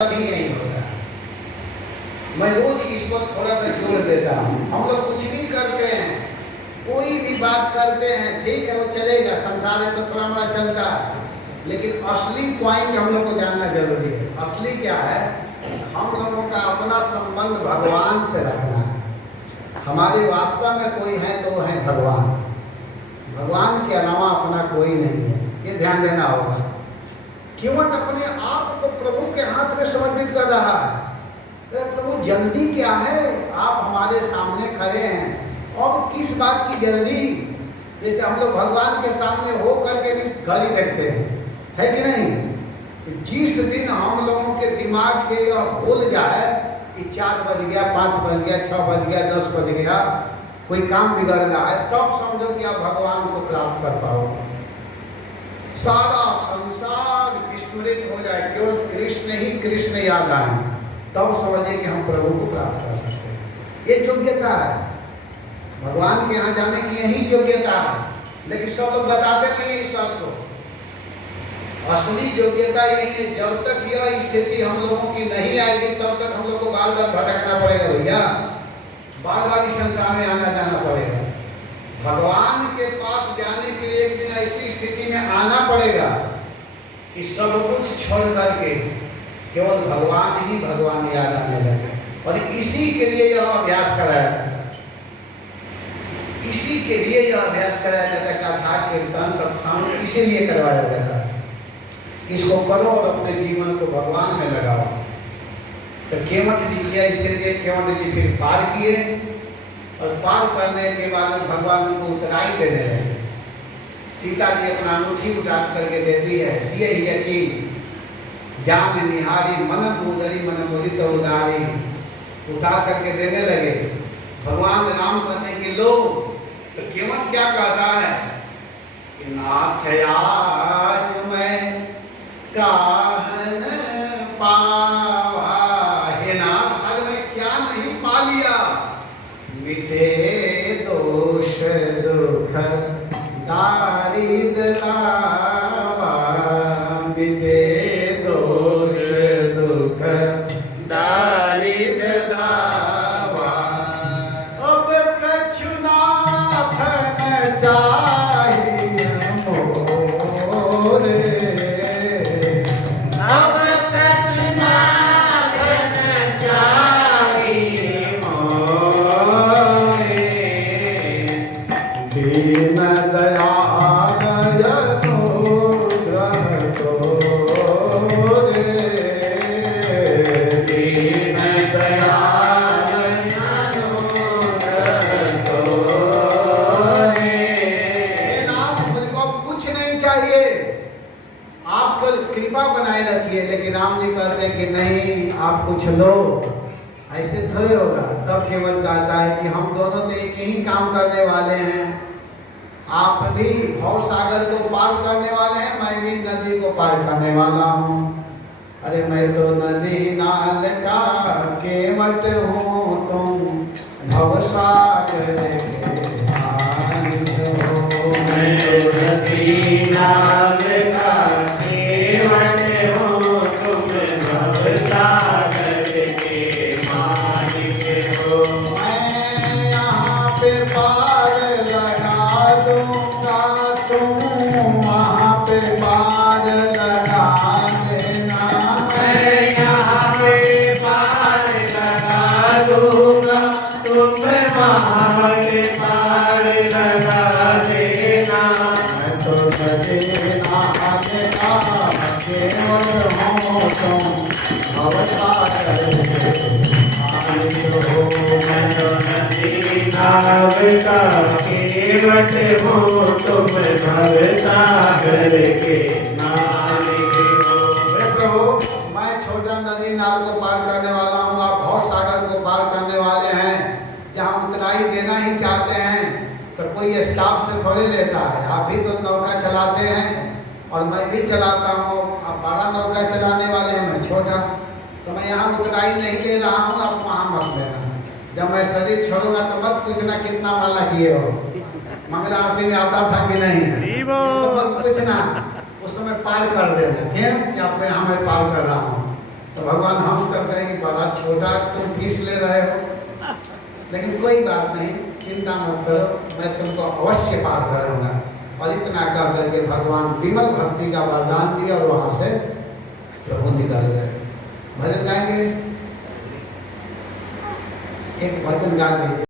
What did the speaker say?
भी यही होता है। मैं रोज इस पर थोड़ा सा जोड़ देता हूँ। हम लोग कुछ भी करते हैं, कोई भी बात करते हैं, ठीक है वो चलेगा, संसार है तो थोड़ा मोड़ा चलता है, लेकिन असली पॉइंट हम लोग को जानना जरूरी है। असली क्या है? हम लोगों का अपना संबंध भगवान से रखना है। हमारे वास्तव में कोई है तो वो है भगवान। भगवान के अलावा अपना कोई नहीं है, ये ध्यान देना होगा। केवल अपने आप को प्रभु के हाथ में समर्पित कर रहा है। प्रभु जल्दी क्या है? आप हमारे सामने खड़े हैं, अब किस बात की जल्दी? जैसे हम लोग भगवान के सामने हो करके भी घड़ी देखते हैं, है कि नहीं? जिस दिन हम लोगों के दिमाग से यह भूल जाए कि 4 बज गया, 5 बज गया, 6 बज गया, 10 बज गया, कोई काम बिगड़ रहा है, तब समझो कि आप भगवान को प्राप्त कर पाओगे। सारा संसार विस्मृत हो जाए, क्यों? कृष्ण ही कृष्ण याद आए, तब समझे कि हम प्रभु को प्राप्त कर सकते हैं। ये योग्यता है, भगवान के यहाँ जाने की यही योग्यता है। लेकिन सब लोग बताते नहीं है इस बात को। असली योग्यता यही है। जब तक यह स्थिति हम लोगों की नहीं आएगी, तब तक हम लोग को बार बार भटकना पड़ेगा भैया, बार बार इस संसार में आना जाना पड़ेगा। भगवान के पास जाने के लिए एक दिन ऐसी स्थिति में आना पड़ेगा कि सब कुछ छोड़ करके केवल भगवान ही भगवान याद आने लगे। और इसी के लिए यह अभ्यास कराया जाता है, इसी के लिए यह अभ्यास कराया जाता है। कथा कीर्तन सत्संग इसीलिए करवाया जाता है। इसको करो और अपने जीवन को भगवान में लगाओ। तो केवट जी किया स्थिति, केवट जी फिर पार किए, और पार करने के बाद भगवान उनको उतराई देने लगे। सीता जी अपना अंगूठी उठा करके देती है, सिए ही की जान निहारी मन मुदरी मन मुदित उदारी, उतार करके देने लगे। भगवान राम कहते हैं कि लो। तो केवट क्या कहता है कि नाथ आज मैं काहन पावा, हे नाथ आज मैं क्या नहीं पा लिया। मिटे दोष दुख दारिद्र लावा, मिटे दोष दुख दारिद्र लावा। अब कछु नाथ न चाहिए मोरे, अब कछु नाथ न चाहिए मोरे। दीन दयाल अनुग्रह तोरे, दीन दयाल अनुग्रह तोरे। नाथ मुझको कुछ नहीं चाहिए, आप केवल कृपा बनाए रखिए। लेकिन राम जी कहते हैं कि नहीं, आप कुछ लो, ऐसे थोड़े होगा। तब केवल कहता है कि हम दोनों तो एक ही काम करने वाले हैं। आप भी भव सागर को पार करने वाले हैं, मैं भी नदी को पार करने वाला हूँ। अरे मैं तो नदी नाल का केवट हूँ, तुम भव सागर के मालिक हो। मैं तो नदी नाल का केवट हूँ, तुम भव सागर के मालिक हो। मैं यहाँ पे पार लगा दूंगा, तुम वहाँ पे पार लगा देना। मैं यहाँ पे पार लगा दूंगा, तुम वहाँ पे पार लगा देना। मैं तो नदी नाल का केवट हूँ, तुम भव सागर के मालिक हो। मैं तो नदी नाल का केवट हूँ, तुम भव सागर के मालिक हो। प्रभु मैं छोटा नदी नाल को पार करने वाला हूँ, आप भव सागर को पार करने वाले हैं। जहाँ उतराई देना ही चाहते हैं तो कोई स्टाफ से थोड़े लेता है। आप भी तो नौका चलाते हैं और मैं भी चलाता हूँ। आप बड़ा नौका चलाने वाले हैं, मैं छोटा, तो मैं यहाँ उतराई नहीं ले रहा हूँ, आप वहाँ मत लेना। जब मैं शरीर छोड़ूंगा तो मत पूछना कितना माला किए हो, मंगला आरती में आता था कि नहीं, तो मत पूछना, उस समय पार कर देना। क्यों? कि आप यहाँ मैं पार कर रहा हूँ। तो भगवान हंस करते हैं कि बड़ा छोटा तुम फीस ले रहे हो, लेकिन कोई बात नहीं, चिंता मत करो, मैं तुमको अवश्य पार करूंगा। और इतना कह करके भगवान विमल भक्ति का वरदान दिया और वहां से प्रभु निकल गए। भजन गाएंगे, एक भजन गा देंगे।